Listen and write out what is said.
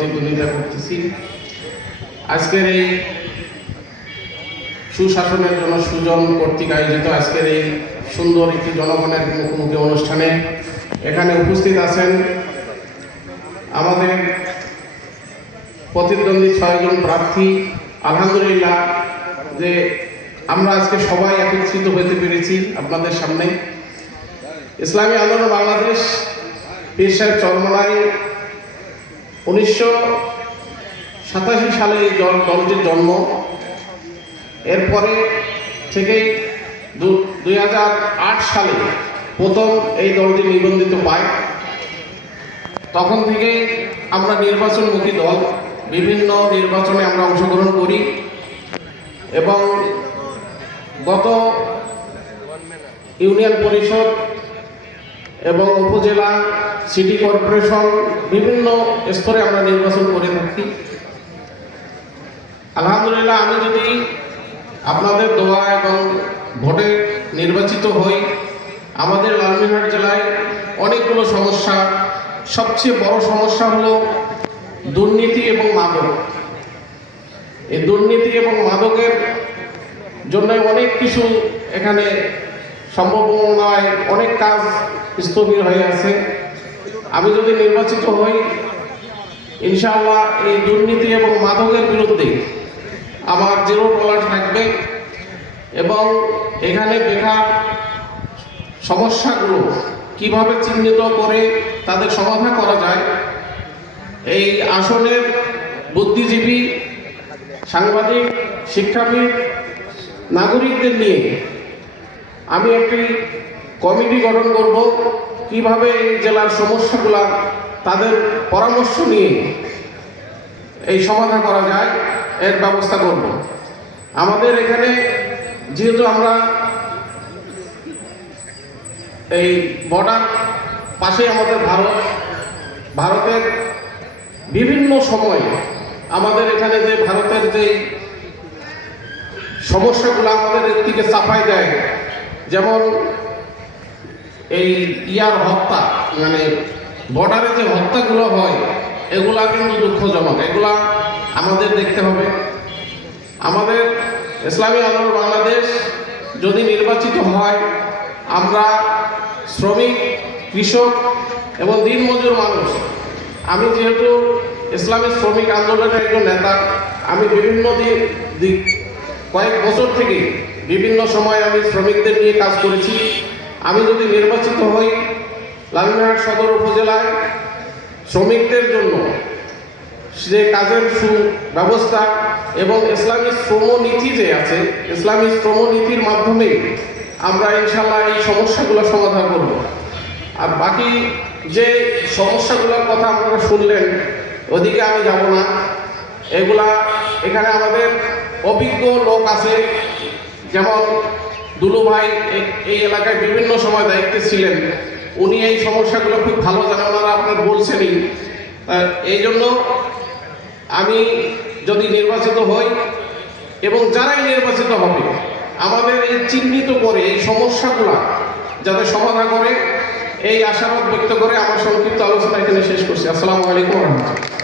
প্রতিদ্বন্দ্বিতা করতেছি। আজকের এই সুশাসনের জন্য সুজন কর্তৃক আয়োজিত আজকের এই সুন্দর একটি জনগণের মুখোমুখি অনুষ্ঠানে এখানে উপস্থিত আছেন আমাদের প্রতিদ্বন্দ্বী 6 জন প্রার্থী। আলহামদুলিল্লাহ যে আমরা আজকে সবাই একত্রিত হতে পেরেছি আপনাদের সামনে। ইসলামী আন্দোলন বাংলাদেশ পীর সাহেব চরমনায় 1987 সালে এই দলটির জন্ম। এরপরে থেকেই 2008 সালে প্রথম এই দলটি নিবন্ধিত পায়। তখন থেকে আমরা নির্বাচনমুখী দল, বিভিন্ন নির্বাচনে আমরা অংশগ্রহণ করি এবং গত ইউনিয়ন পরিষদ এবং উপজেলা, সিটি কর্পোরেশন বিভিন্ন স্তরে আমরা নির্বাচন করে থাকি। আলহামদুলিল্লাহ, আমি যদি আপনাদের দোয়া এবং ভোটে নির্বাচিত হই, আমাদের লালমনিরহাট জেলায় অনেকগুলো সমস্যা, সবচেয়ে বড় সমস্যা হলো দুর্নীতি এবং মাদক। এই দুর্নীতি এবং মাদকের জন্য অনেক কিছু এখানে সম্ভাবনায় অনেক কাজ স্থবির হয়ে আছে। আমি যদি নির্বাচিত হই, ইনশাআল্লাহ এই দুর্নীতি এবং মাদকের বিরুদ্ধে আমার জিরো টলারেন্স থাকবে এবং এখানে বেকার সমস্যাগুলো কিভাবে চিহ্নিত করে তাদের সমাধান করা যায়, এই আসনের বুদ্ধিজীবী, সাংবাদিক, শিক্ষাবিদ, নাগরিকদের নিয়ে আমি একটি কমিটি গঠন করব। কিভাবে এই জেলার সমস্যাগুলো তাদের পরামর্শ নিয়ে এই সমাধান করা যায় এর ব্যবস্থা করব। আমাদের এখানে যেহেতু আমরা এই বর্ডার পাশে আমাদের ভারতের বিভিন্ন সময়ে আমাদের এখানে যে ভারতের যে সমস্যাগুলো আমাদের দিকে চাপাই দেয়, যেমন এই হত্যা, মানে বর্ডারে যে হত্যাগুলো হয়, এগুলা কিন্তু দুঃখজনক। এগুলা আমাদের দেখতে হবে। আমাদের ইসলামী আন্দোলন বাংলাদেশ যদি নির্বাচিত হয়, আমরা শ্রমিক, কৃষক এবং দিনমজুর মানুষ, আমি যেহেতু ইসলামী শ্রমিক আন্দোলনের একজন নেতা, আমি বিভিন্ন কয়েক বছর থেকে বিভিন্ন সময় আমি শ্রমিকদের নিয়ে কাজ করেছি। আমি যদি নির্বাচিত হই, লালমনিরহাট সদর উপজেলায় শ্রমিকদের জন্য যে কাজের সুব্যবস্থা এবং ইসলামী শ্রমনীতি যে আছে, ইসলামী শ্রমনীতির মাধ্যমে আমরা ইনশাল্লাহ এই সমস্যাগুলো সমাধান করব। আর বাকি যে সমস্যাগুলোর কথা আপনারা শুনলেন, ওদিকে আমি যাব না। এগুলা এখানে আমাদের অভিজ্ঞ লোক আছে, যেমন দুলু ভাই এই এলাকায় বিভিন্ন সময় দায়িত্বে ছিলেন, উনি এই সমস্যাগুলো খুব ভালো জানেন, ওনারা আপনার বলছেনই। এই জন্য আমি যদি নির্বাচিত হই এবং যারাই নির্বাচিত হবে, আমাদের এই চিহ্নিত করে এই সমস্যাগুলো যাতে সমাধান করে, এই আশাবাদ ব্যক্ত করে আমার সংক্ষিপ্ত আলোচনা এখানে শেষ করছি। আসসালামু আলাইকুম ওয়া রাহমাতুল্লাহ।